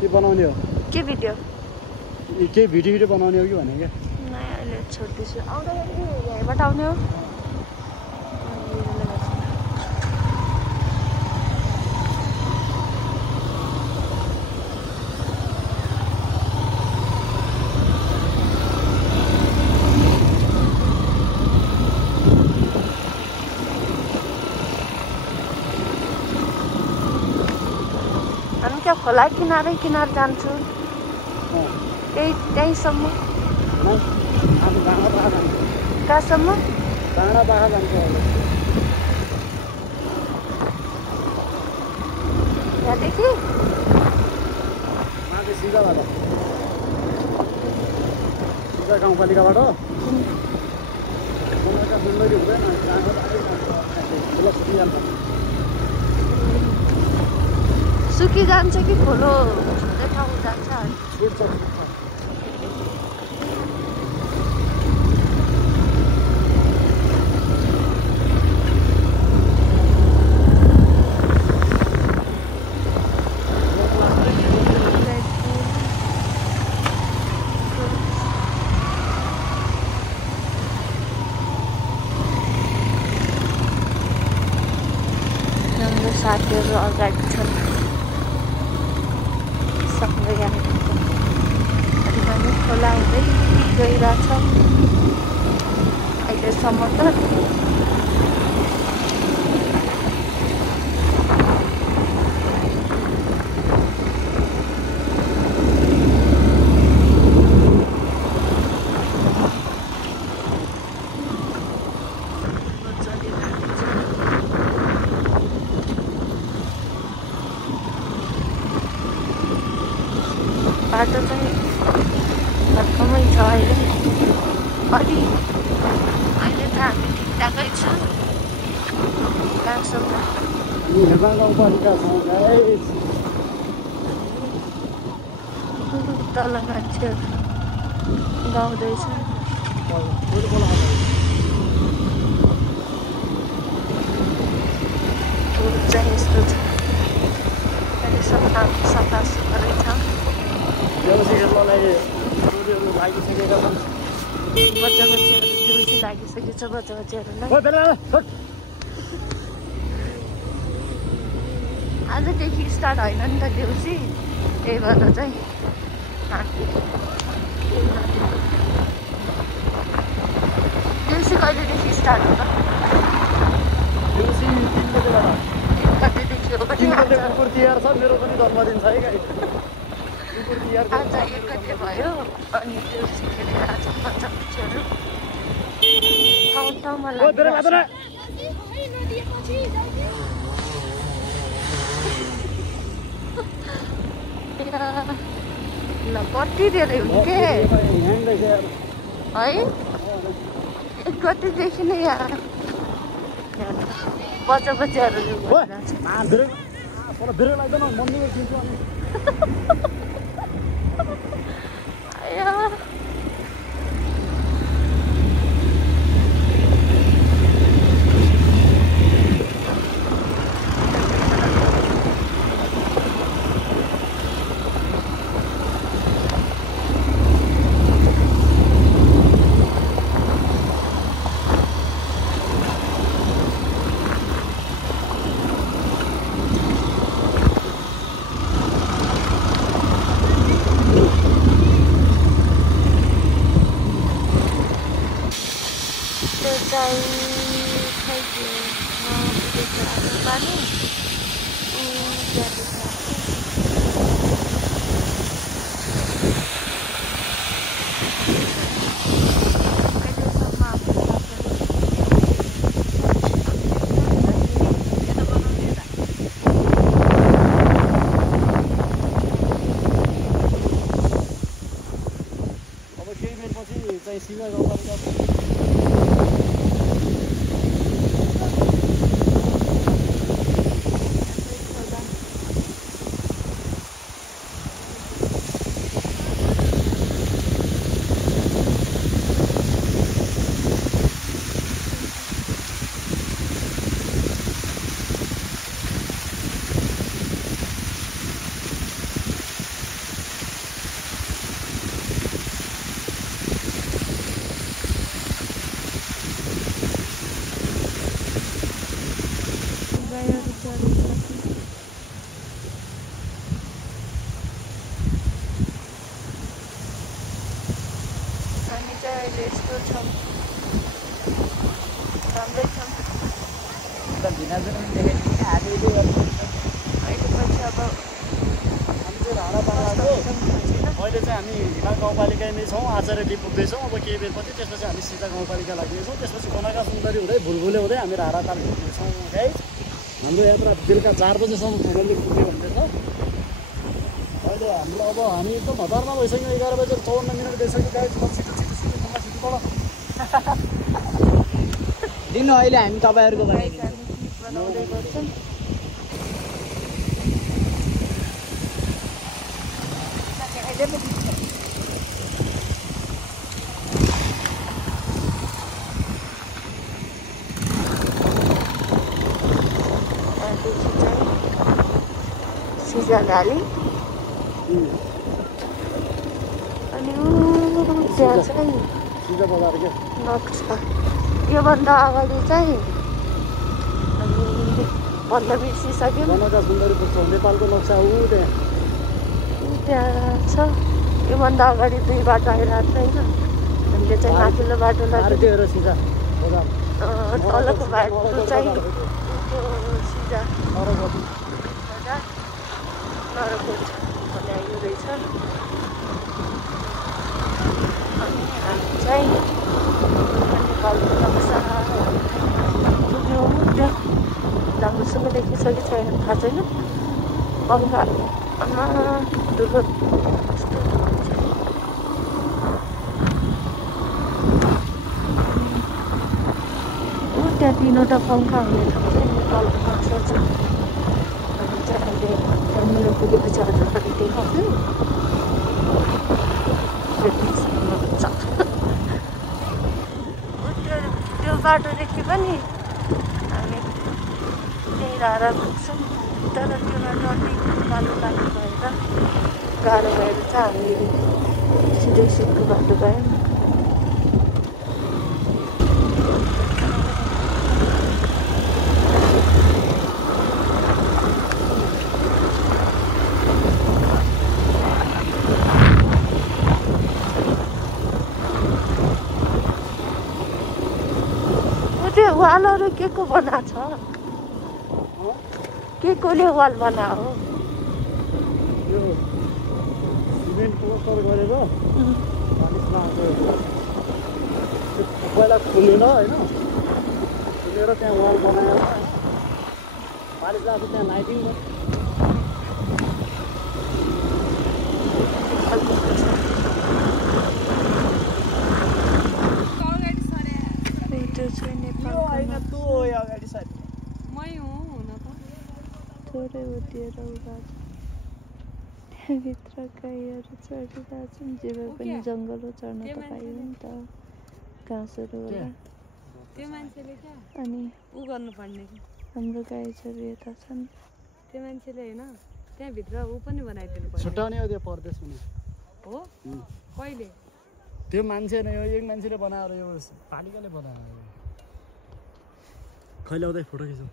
के बनाउने हो? के भिडियो? के भिडियो बनाउने हो कि भने क्या? नै अहिले छोड्दैछु। आउँदाखेरि यहीँबाट आउने हो। हामी क्या खोला किनारै किनार जान्छु त्यहीसम्म कहाँसम्म यहाँदेखि सिधा गाउँपालिकाबाट सुकी जान्छ कि खोलो हुँदै ठाउँ जान्छ हाम्रो साथीहरू अगाडि छन् सँगै आएको अनि खोला हुँदै गइरहेछ अहिलेसम्म त बाटो चाहिँ भर्खमै छ अहिले अलि अहिले त हामी ठिकठाकै छ कहाँसम्म तल मान्छेहरू गाउँदैछ चाहिँ यस्तो छ अहिले सफा सुग्घरै छ लागिसकेका छन् बच्चाहरू देउसी लागिसकेको छ बच्चाहरूलाई आजदेखि स्टार्ट होइन नि त देउसी त्यही भएर चाहिँ देउसी कहिलेदेखि स्टार्ट हो त? देउसी 3 बजेबाट 3 बजेदेखि हो पनि कुकुर तिहार छ मेरो पनि जन्मदिन छ है गाई आज 1 गते भयो अनि देउसी खेलेर आज बच्चाहरू ठाउँमा लाग्छ ल कति धेरै हुन्थे है 1 गतेदेखि नै यहाँ बच्चाहरू चाहिँ अहिले यस्तो छ राम्रै छ अहिले पछि अब अहिले चाहिँ हामी हिमाल गाउँपालिका नै छौँ आचार्य डी पुग्दैछौँ अब केही बेरपछि त्यसपछि हामी सिधा गाउँपालिका लाग्नेछौँ त्यसपछि बनाका सुन्दरी हुँदै भुलभुले हुँदै हामी राराताल पुग्नेछौँ है हाम्रो यात्रा बेलुका 4 बजेसम्म पुग्ने भन्दैछ अहिले हाम्रो अब हामी एकदम हतारमा भइसक्यो 11:54 मिनट गइसक्यो गाइस छिटो तल दिनु अहिले हामी तपाईँहरूको बनाउँदै गर्छौँ सिजा गाली अनि त्यहाँ चाहिँ सिधा बजार के नक्सा योभन्दा अगाडि चाहिँ भन्दा बिर्सिसक्यो बनाका सुन्दरी पुग्छौँ नेपालको नक्सा ऊ त्यहाँ छ योभन्दा अगाडि 2 बाटो आइरहेको होइन हामीले चाहिँ माथिल्लो बाटो लाग्यो र सिधा बजार तलको बाटो चाहिँ त्यो सिधा नरकोट बजार नरकोट बनाइयो रहेछ अनि हामी चाहिँ नेपालको नक्सा पुग्यो त्यहाँ राम्रोसँग देखिसकेको छैन थाहा छैन पङ्खा ठुलो त्यहाँ 3वटा पङ्खा हुने ठाउँ चाहिँ नेपालको नक्सा छ अनि चाहिँ अहिले मेरो पुगेपछि हजुर पनि देखाउँछु त्यो बाटोदेखि पनि हामी त्यही रारा पुग्छौँ तर त्यो बाटो अलिक बाटो भएर गाह्रो भएर चाहिँ हामीले सिधै सिधको बाटो गयौँ वालहरू के को बनाएको छ के कोले वाल बनायो यो सिमेन्ट प्लस्टर गरेर मानिसमा पहिला खुलेर होइन खुलेर त्यहाँ वाल बनाएर मानिस आएको त्यहाँ लाइटिङ थोरै उधिएर उभा त्यहाँभित्र गाईहरू चढिरहेको छन् जेबै पनि जङ्गल हो चढ्न त पाइयो नि त घाँसहरू होला अनि उ गर्नुपर्ने हाम्रो गाईहरू यता छन् त्यो मान्छेले होइन त्यहाँभित्र ऊ पनि बनाइदिनु पर्छ छुट्याउने हो त्यो परदेश पनि हो कहिले त्यो मान्छे नै हो एक मान्छेले बनाएर यो पालिकाले बनाएर खैले आउँदै फोटो खिचौँ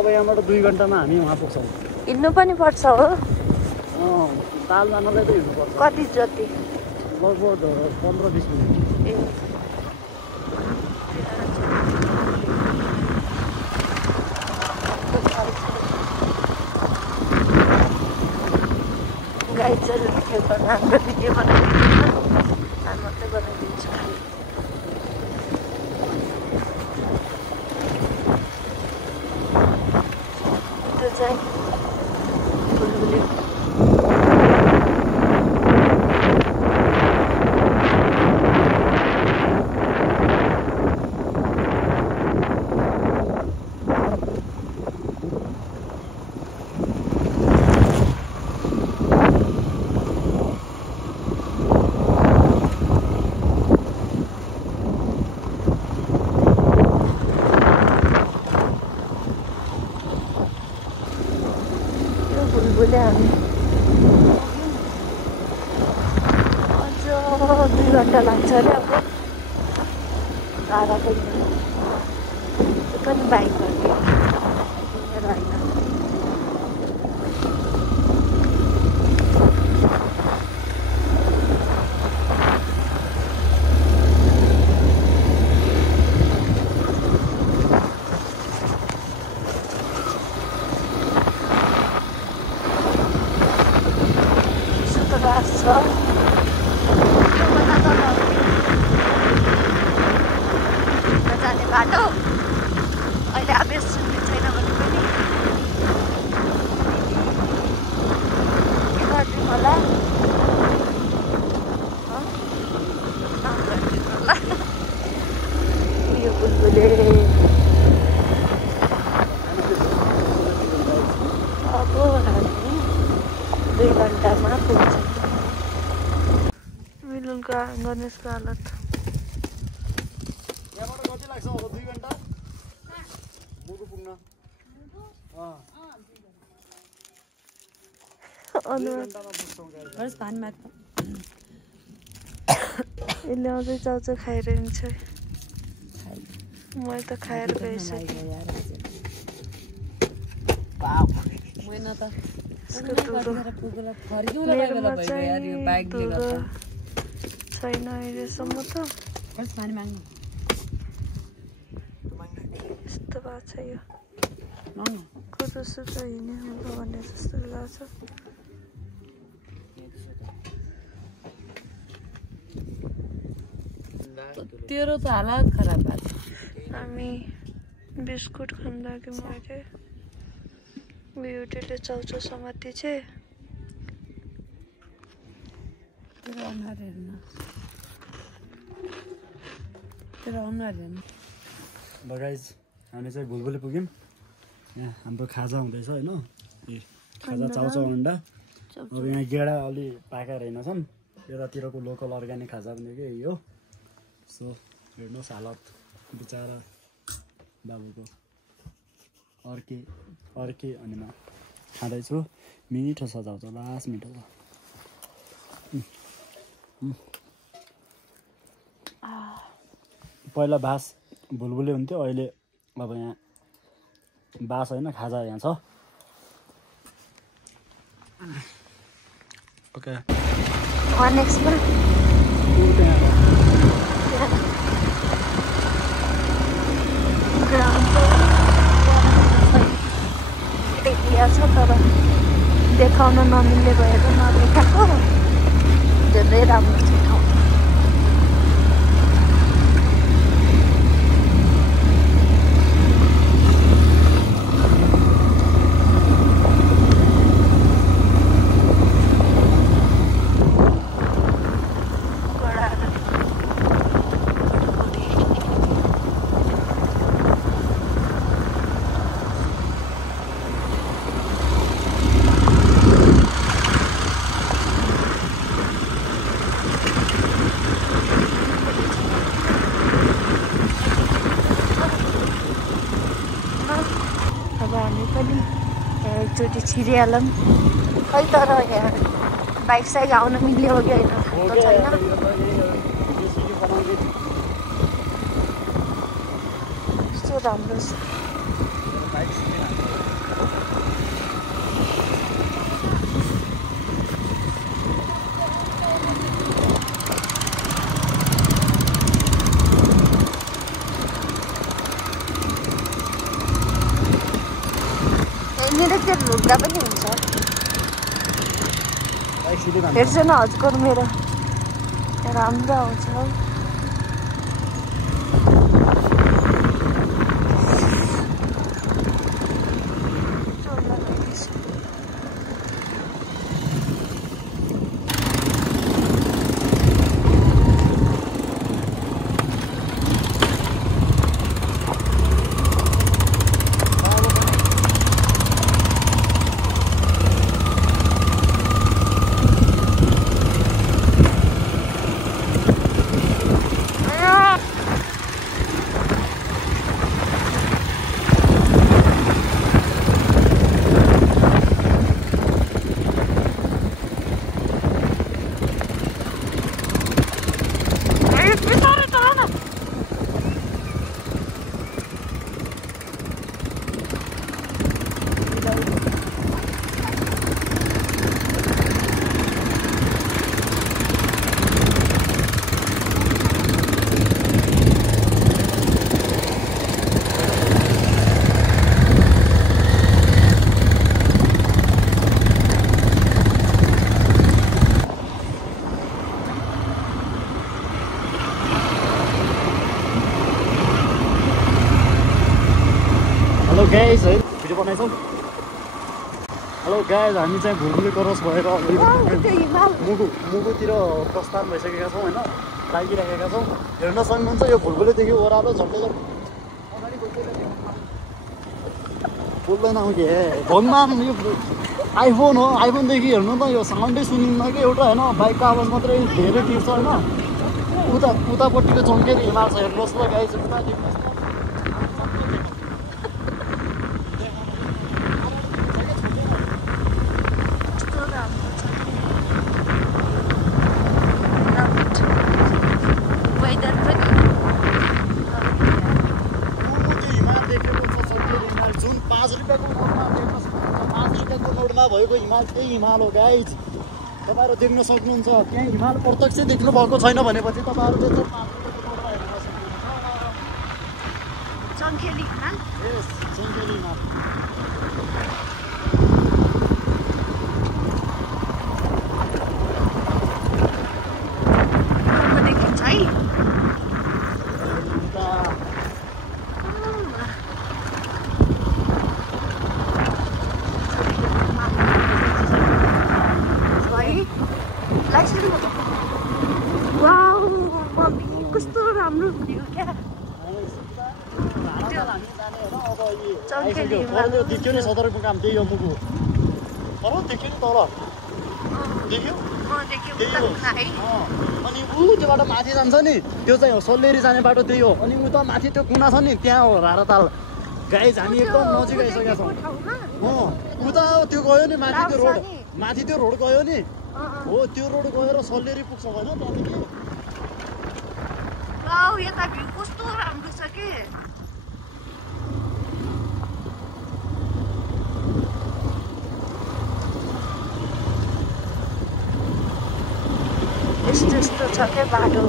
अब यहाँबाट 2 घन्टामा हामी वहाँ पुग्छौँ। हिँड्नु पनि पर्छ हो? ताल जानलाई त हिँड्नुपर्छ। कति जति? लगभग 15-20 मिनट। ए गाई चल्ने खेल्छ हाम्रो भिडियो बनाइदिन्छ हामी मात्रै बनाइदिन्छु खालि त्यो चाहिँ बुलबुली बुलबुले हामी अझ 2 घन्टा लाग्छ अरे अब धाराको त्यो पनि बाइक गर्ने मेरो होइन जाने बाटो अहिले आवेश सुन्ने छैन भने पनि के गरिदिनु होला यो बुलबुले अब हामी 2 घन्टामा पुग्छौँ मिलुनको गणेशको हालत यहाँबाट कति लाग्छ अब 2 घन्टा मुगु पुग्न यसले अझै चाउचाउ खाएर हिँड्छ मैले त खाएर गइसकेँ मेरोमा चाहिँ दुधो छैन अहिलेसम्म त यस्तो भएको छ यो कस्तो सुतो हिँड्ने हुन्छ भन्ने जस्तो लाग्छ तेरो त हालत खराब भएको छ हामी बिस्कुट खाँदा कि मैले ब्युटीले चाउचाउ समाति चाहिँ तेरो अनुहार हेर्न तेरो अनुहार हेर्न ल गाइज हामी चाहिँ बुलबुले पुग्यौँ यहाँ हाम्रो खाजा हुँदैछ होइन खाजा चाउचाउ अन्डा अब यहाँ गेडा अलि पाका रहेनछन् यतातिरको लोकल अर्ग्यानिक खाजा भनेको यही हो सो हेर्नुहोस् हालत बिचरा बाबुको अर्के अनि म खाँदैछु मिठो छ चाउचाउ लास्ट मिठो छ पहिला बास बुलबुले हुन्थ्यो अहिले अब यहाँ बास होइन खाजा यहाँ छ ओके नेक्स्टमा देखिया छ तर देखाउन नमिल्ने भएर नदेखाएको धेरै राम्रो छ ठाउँ एकचोटि छिरिहालौँ खै तर यहाँ बाइक साइक आउन मिल्यो हो कि होइन थाहा त छैन यस्तो राम्रो छ टेम्परेचर हुँदा पनि हुन्छ। हेर्छ न हजुरको मेरो राम्रो आउँछ। गाइज है भिडियो बनाइछौँ। हेलो गाइज हामी चाहिँ भुलभुले क्रस भएर मुगुतिर प्रस्थान भइसकेका छौँ होइन, लागिरहेका छौँ। हेर्न सक्नुहुन्छ यो भुलभुलेदेखि ओह्रालो झन्डै अगाडि बोल्दैन आउँ कि भगवान यो आइफोन हो, आइफोनदेखि हेर्नु त यो साउन्डै सुनिन्न कि एउटा होइन, बाइकको आवाज मात्रै धेरै टिप्छ होइन। उतापट्टिको चम्केरी हिमाल छ हेर्नुहोस् ल गाइज, उता देख्नुहोस् न। भएको हिमाल त्यही हिमाल हो गाइज, तपाईँहरू देख्न सक्नुहुन्छ। त्यहाँ हिमाल प्रत्यक्ष देख्नु भएको छैन भनेपछि तपाईँहरूले चाहिँ चङ्खेली हिमाल। चङ्खेली हिमाल देखिन्छ है। कस्तो राम्रो भ्यू क्या। देख्यो नि सदरमुकाम त्यही हो मुगु। देख्यो नि तल देख्यो अनि ऊ त्योबाट माथि जान्छ नि, त्यो चाहिँ हो सल्लेरी जाने बाटो त्यही हो। अनि उता माथि त्यो कुना छ नि त्यहाँ हो राराताल। गाइज हामी एकदम नजिक आइसकेका छौँ। उता त्यो गयो नि माथि त्यो रोड, माथि त्यो रोड गयो नि हो, त्यो रोड गएर सल्लेरी पुग्छ होइन त्यहाँदेखि। यता भ्यू कस्तो राम्रो छ के। यस्तो छ क्या बाटो।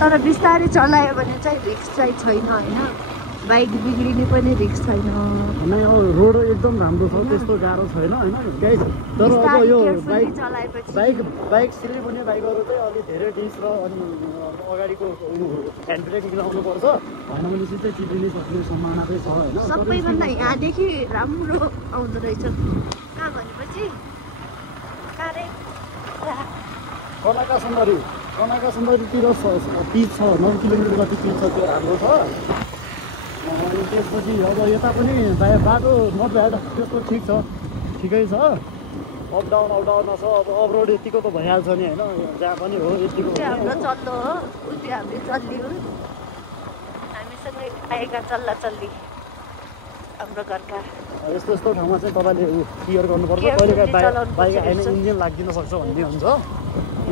तर बिस्तारै चलायो भने चाहिँ रिस्क चाहिँ छैन होइन, बाइक बिग्रिने पनि रिस्क छैन। रोड एकदम राम्रो छ, त्यस्तो गाह्रो छैन होइन गाइज। तर अब यो बाइक सिधै पनि बाइकहरू चाहिँ अलिक धेरै डिस र अनि अगाडिको ह्यान्ड ब्रेक मिलाउनुपर्छ, होइन भने सिधै चिप्लिने सक्ने सम्भावना चाहिँ छ होइन। सबैभन्दा यहाँदेखि राम्रो आउँदो रहेछ। कहाँ भनेपछि कनका सुन्दरीतिर पिच छ, 9 किलोमिटर जति पिच छ, त्यो राम्रो छ। अनि त्यसपछि अब यता पनि बाटो नट ब्याड, त्यस्तो ठिक छ, ठिकै छ। अप डाउन छ। अब अफरोड यतिको त भइहाल्छ नि होइन, जहाँ पनि हो यतिको। हाम्रो चल्लो हो, त्यो हामीले चल्लियो, हामीसँगै आएका चल्ला चल्ली हाम्रो घरका। यस्तो ठाउँमा चाहिँ तपाईँले केयर गर्नुपर्छ। कहिले बाइक आएन इन्जिन लाग्दिन सक्छ भन्ने हुन्छ,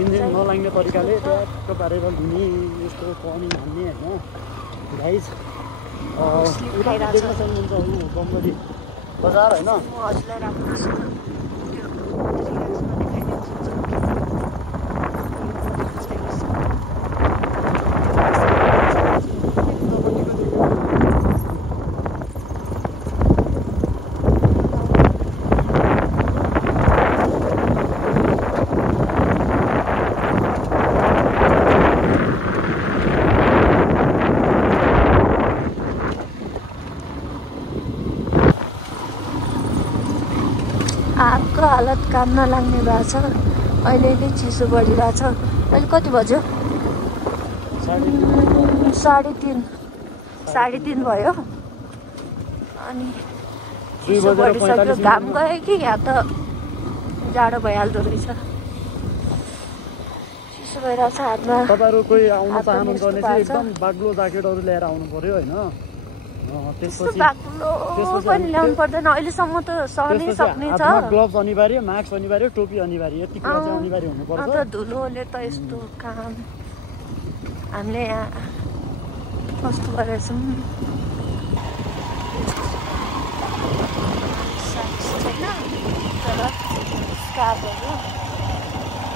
इन्जिन नलाग्ने तरिकाले ट्याक्क पारेर लिने, यस्तो पानी हान्ने होइन गाइज। उता देख्न सक्नुहुन्छ बङ्गली बजार होइन। घाम नलाग्ने भएको छ। अहिले चिसो बढिरहेछ। अहिले कति बज्यो? 3:30 भयो। अनि चिसो बढिसक्यो। घाम गयो कि या त जाडो भइहाल्दो रहेछ। चिसो भइरहेछ हातमा। तपाईँहरू कोही आउन चाहनुहुन्छ भने चाहिँ एकदम बाक्लो ज्याकेटहरू ल्याएर आउनु पर्यो होइन। त्यसपछि पनि ल्याउनु पर्दैन अहिलेसम्म त सहनै सक्ने छ। ग्लोभ्स अनिवार्य, मास्क अनिवार्य, टोपी अनिवार्य, यति कुरा चाहिँ अनिवार्य हुनुपर्छ। अन्त धुलोले त यस्तो काम हामीले यहाँ कस्तो गरेछौँ।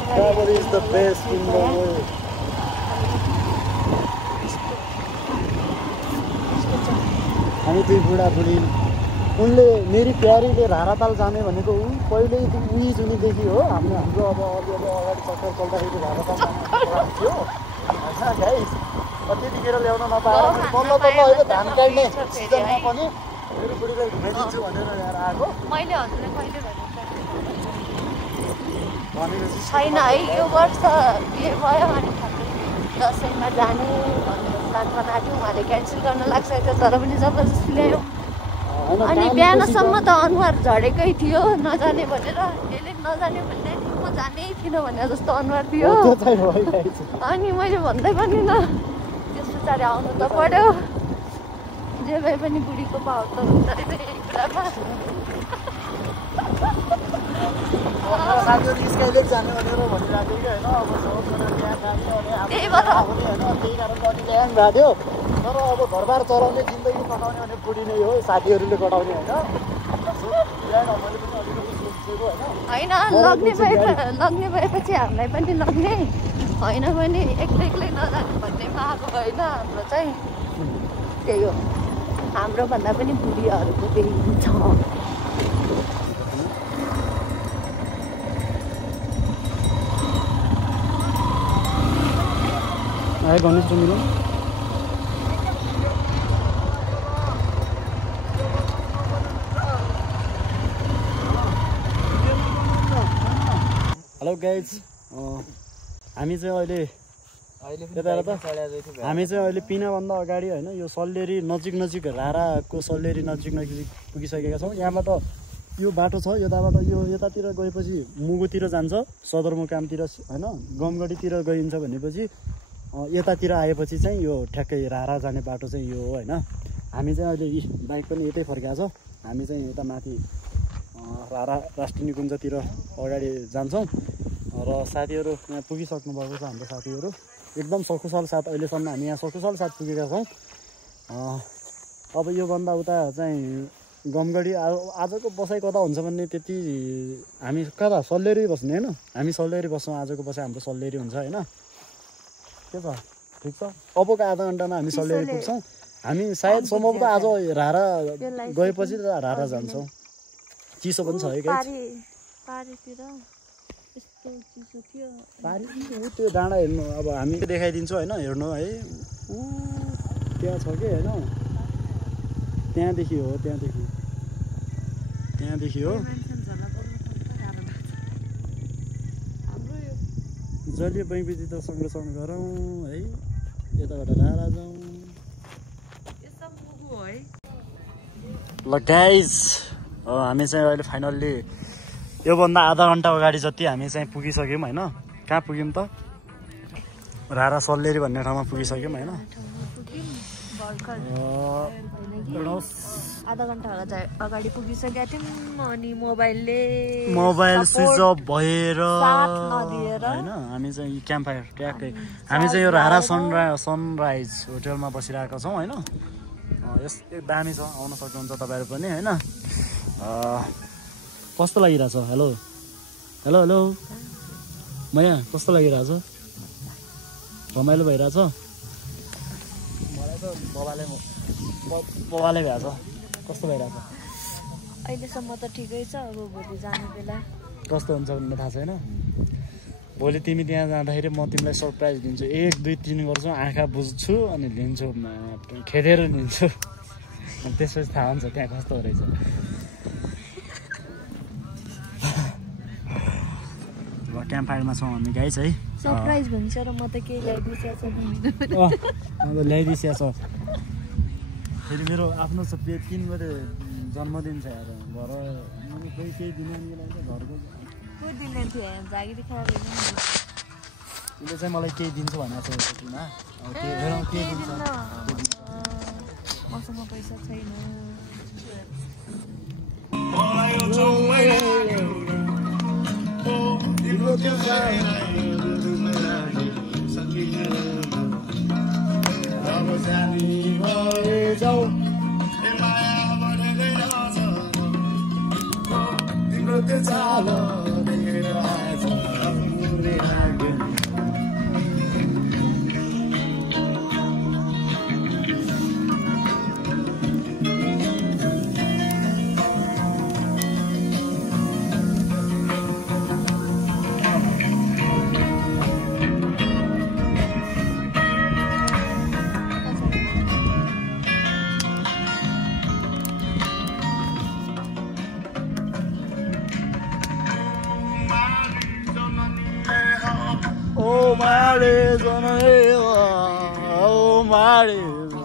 Travel is the best in the world. हामी दुई बुढाबुढी उनले मेरी प्यारीले राराताल जाने भनेको ऊ पहिल्यै उही जुनीदेखि हो। हाम्रो अब अगाडि चक्कर चल्दाखेरि राराताल थियो होइन गाइस। त्यतिखेर ल्याउन नपाएर बल्ल बल्ल अहिले धान काट्ने सिजनमा पनि मेरो बुढीलाई घुमाइदिन्छु भनेर ल्याएर आएको। मैले हजुरले कहिले भनेपछि छैन है यो वर्ष के भयो भने दसैँमा जाने भनेर प्लान बनाएको थियौँ। उहाँले क्यान्सल गर्न लागिसकेको थियो तर पनि जबरजस्ती ल्यायौँ। अनि बिहानसम्म त अनुहार झडेकै थियो नजाने भनेर। यसले नजाने भन्दै थियो म जानै थिइनँ भने जस्तो अनुहार थियो। अनि मैले भन्दै पनि न त्यस पछाडि आउनु त पर्यो। जे भए पनि बुढीको पाउ त हुन्छ रहेछ यही कुरामा। साथीहरू स्काइलेक जाने भनेर भनिरहेको थियो कि होइन। अब त्यहाँ जाने त्यही भएर त्यही कारण अनि ल्याङ भएको थियो। तर अब घरबार चलाउने जिन्दगी कटाउने भने बुढी नै हो, साथीहरूले कटाउने होइन। मैले पनि अलिकति सोचेको होइन। लग्ने भएपछि हामीलाई पनि लग्ने होइन भने एक्लै नजाने भन्नेमा आएको होइन। हाम्रो चाहिँ त्यही हो। हाम्रो भन्दा पनि बुढीहरूको त्यही हुन्छ। आए गणेश मिलो हेलो गाइज। हामी चाहिँ अहिले पिनाभन्दा अगाडि होइन यो सल्लेरी नजिक राराको सल्लेरी नजिक पुगिसकेका छौँ। यहाँबाट यो बाटो छ यताबाट यो यतातिर गएपछि मुगुतिर जान्छ सदरमुकामतिर होइन। गमगढीतिर गइन्छ भनेपछि यतातिर आएपछि चाहिँ यो ठ्याक्कै रारा जाने बाटो चाहिँ यो हो होइन। हामी चाहिँ अहिले बाइक पनि यतै फर्किएको छ। हामी चाहिँ यता माथि रारा राष्ट्रिय निकुञ्जतिर अगाडि जान्छौँ र साथीहरू यहाँ पुगिसक्नु भएको छ। हाम्रो साथीहरू एकदम सकुशल साथ अहिलेसम्म हामी यहाँ सकुशल साथ पुगेका छौँ। अब योभन्दा उता चाहिँ गमगढी आजको बसाइ कता हुन्छ भन्ने त्यति हामी कता सल्लेरी बस्ने होइन। हामी सल्लेरी बस्छौँ। आजको बसाइ हाम्रो सल्लेरी हुन्छ होइन। के छ ठिक छ। अबको आधा घन्टामा हामी सल्लेरी पुग्छौँ। हामी सायद सम्भवतः आज रारा गएपछि रारा जान्छौँ। चिसो पनि छ है पारी त्यो डाँडा हेर्नु। अब हामी देखाइदिन्छौँ होइन। हेर्नु है ऊ त्यहाँ छ कि होइन। त्यहाँदेखि हो जहिले बैविधि त सँगसँगै गरौँ है। यताबाट रारा जाउँ ल गाइज। हामी चाहिँ अहिले फाइनल्ली योभन्दा आधा घन्टा अगाडि जति हामी चाहिँ पुगिसक्यौँ होइन। कहाँ पुग्यौँ त? रारा सल्लेरी भन्ने ठाउँमा पुगिसक्यौँ होइन। आधा घन्टा अगाडि पुगिसकेका थियौँ। अनि मोबाइल स्विच अफ भएर होइन हामी चाहिँ क्याम्प फायर ट्याक्कै हामी चाहिँ यो रारा सनराइज होटलमा बसिरहेका छौँ होइन। यस दामी छ आउन सक्नुहुन्छ तपाईँहरू पनि होइन। कस्तो लागिरहेछ? हेलो हेलो हेलो मैया कस्तो लागिरहेछ? रमाइलो भइरहेछ? मलाई त बबाले भएछ। कस्तो भइरहेछ? अहिलेसम्म त ठिकै छ। अब भोलि जाने बेला कस्तो हुन्छ भन्ने थाहा छैन। भोलि तिमी त्यहाँ जाँदाखेरि म तिमीलाई सरप्राइज दिन्छु। 1 2 3 गर्छु आँखा बुझ्छु अनि लिन्छु खेदेर लिन्छु। अनि त्यसपछि थाहा हुन्छ त्यहाँ कस्तो रहेछ। क्याम्प फायरमा छौँ हामी गाइस है सरप्राइज भन्छ र म त केही ल्याइदिइसकेको छु अन्त ल्याइदिइसकेको छ फेरि मेरो आफ्नो छ 3 गते जन्मदिन छ यार घर कोही केही दिन घरको को दिने थियो जागिरी खराब होइन उसले चाहिँ मलाई केही दिन्छ भनेको छ त्यसमा के दिन्छ मसँग पैसा छैन Oh, Arizona, oh, Arizona,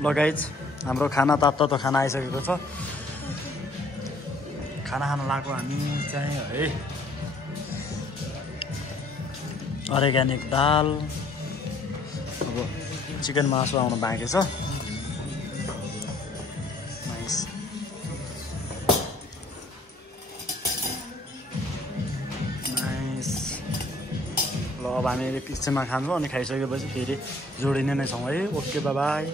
ल गाइज हाम्रो खाना तातो खाना आइसकेको छ खाना खान लाग्यो हामी चाहिँ है अर्ग्यानिक दाल अब चिकन मासु आउनु बाँकी छ नाइस नाइस ल अब हामी एकछिनमा खान्छौँ अनि खाइसकेपछि फेरि जोडिने नै छौँ है ओके बाई बाई